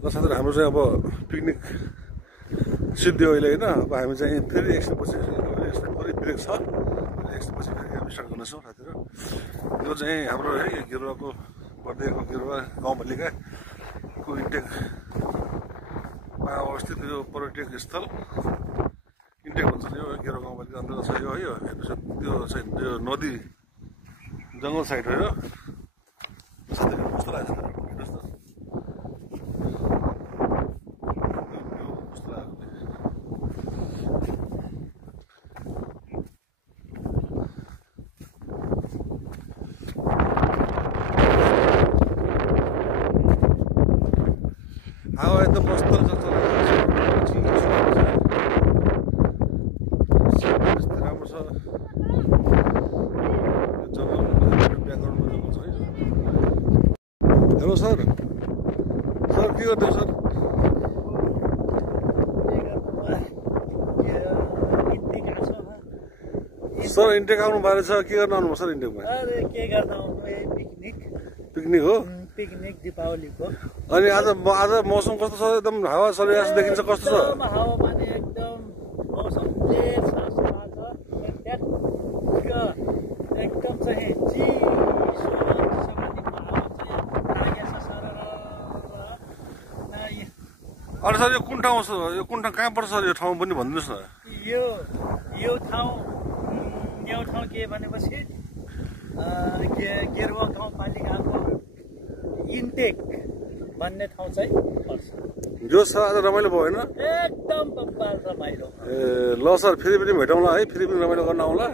ल साथीहरु हाम्रो चाहिँ अब पिकनिक सिद्धियो अहिले हैन अब हामी चाहिँ फेरि एकछिन पछि थोरै ब्रेक छ एकछिन पछि फेरि हामी स्टार्ट गर्नेछौँ साथीहरु यो चाहिँ हाम्रो है गिरुवाको बर्दियाको गिरुवा गाउँपालिकाको इन्टेकमा अवस्थित यो पर्यटक स्थल इन्टेक भन्छ यो गिरुवा गाउँपालिका अन्तर्गत छ यो है यो त्यो चाहिँ यो नदी जङ्गल साइड हो यो कस्तो लाग्छ हावा एकदम मस्त राम्रो छ हेलो सर सर के गर्दै सर सर इन्टेक आउनु भएको छ के गर्न आउनुभयो सर इन्टेकमा पिकनिक हो पिकनिक दीपावलीको अनि आज मौसम कस्तो छ एकदम हावा चलिरहेको देखिन्छ कस्तो छ हावा पानी एकदम मौसम एकदम चाहिँ अनि सर यो कुन ठाउँ छ यो कुन ठाउँ कहाँ पर्छ सर यो ठाउँ पनि भनिदिनुहोस् न यो ठाउँ के भनेपछि गेरुवा गाउँपालिकाको इन्टेक भन्ने ठाउँ चाहिँ पर्छ जो सर आज रमाइलो भयो होइन एकदम बब्बाल रमाइलो ए ल सर फेरि पनि भेटौँला है फेरि पनि रमाइलो गर्न आउँला